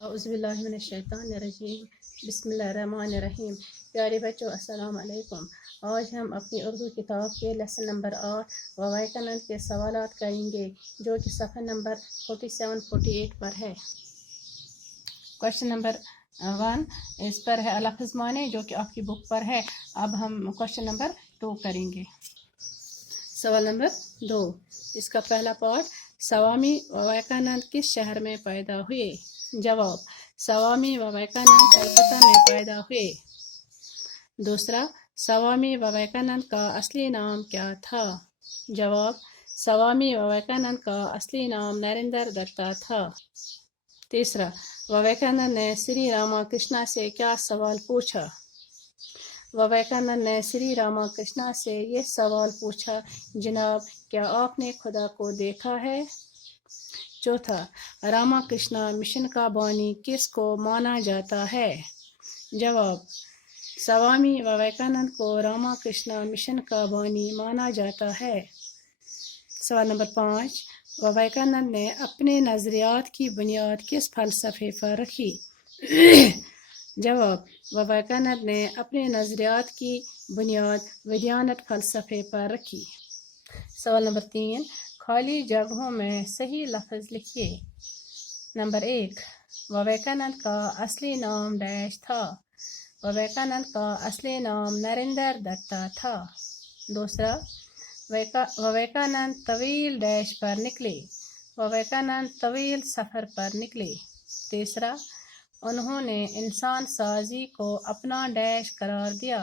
اعوذ باللہ من الشیطان الرجیم بسم اللہ الرحمن الرحیم۔ پیارے بچوں السلام علیکم۔ آج ہم اپنی اردو کتاب کے لیسن نمبر 8 وویکانند کے سوالات کریں گے جو کہ صفحہ نمبر 47-48 پر ہے۔ کوشچن نمبر 1 اس پر ہے لفظ معنی جو کہ آپ کی بک پر ہے۔ اب ہم کوشچن نمبر 2 کریں گے۔ سوال نمبر 2، اس کا پہلا پارٹ، سوامی وویکانند کس شہر میں پیدا ہوئے؟ جواب، سوامی وویکانند کلکتہ میں پیدا ہوئے۔ دوسرا، سوامی وویکانند کا اصلی نام کیا تھا؟ جواب، سوامی وویکانند کا اصلی نام نریندر دتا تھا۔ تیسرا، وویکانند نے سری راما کرشنا سے کیا سوال پوچھا؟ وویکانند نے سری راما کرشنا سے یہ سوال پوچھا، جناب کیا آپ نے خدا کو دیکھا ہے؟ چوتھا، راما کرشنا مشن کا بانی کس کو مانا جاتا ہے؟ جواب، سوامی وویکانند کو راما کرشنا مشن کا بانی مانا جاتا ہے۔ سوال نمبر 5، وویکانند نے اپنے نظریات کی بنیاد کس فلسفے پر رکھی؟ جواب، وویکانند نے اپنے نظریات کی بنیاد ودیانت فلسفے پر رکھی۔ سوال نمبر 3، خالی جگہوں میں صحیح لفظ لکھیے۔ نمبر 1، وویکانند کا اصلی نام ڈیش تھا؟ وویکانند کا اصلی نام نریندر دتا تھا۔ دوسرا، وویکانند طویل ڈیش پر نکلے؟ وویکانند طویل سفر پر نکلے۔ تیسرا، انہوں نے انسان سازی کو اپنا ڈیش قرار دیا؟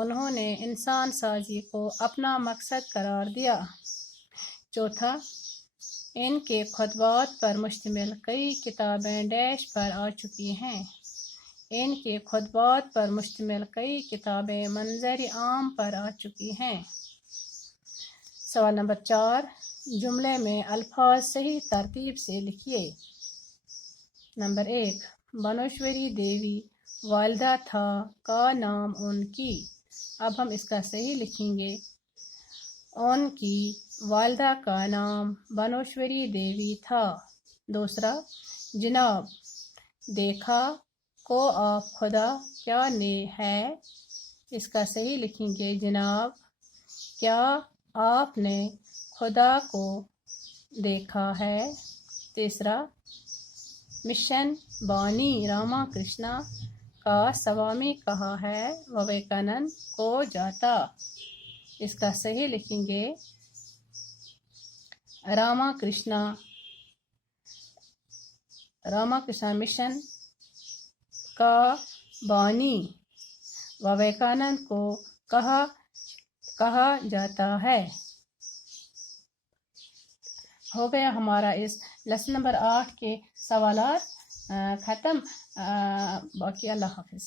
انہوں نے انسان سازی کو اپنا مقصد قرار دیا۔ چوتھا، ان کے خطبات پر مشتمل کئی کتابیں ڈیش پر آ چکی ہیں؟ ان کے خطبات پر مشتمل کئی کتابیں منظر عام پر آ چکی ہیں۔ سوال نمبر 4، جملے میں الفاظ صحیح ترتیب سے لکھیے۔ نمبر 1، بنوشوری دیوی والدہ تھا کا نام ان کی۔ اب ہم اس کا صحیح لکھیں گے۔ ان کی والدہ کا نام بنوشوری دیوی تھا۔ دوسرا، جناب دیکھا کو آپ خدا کیا نے ہے؟ اس کا صحیح لکھیں گے، جناب کیا آپ نے خدا کو دیکھا ہے؟ تیسرا، مشن بانی راما کرشنا کا سوامی کہاں ہے وویکانند کو جاتا؟ اس کا صحیح لکھیں گے، راما کرشنا مشن کا بانی وویکانند کو کہا جاتا ہے۔ ہو گیا ہمارا اس لیسن نمبر 8 کے سوالات ختم۔ باقی اللہ حافظ۔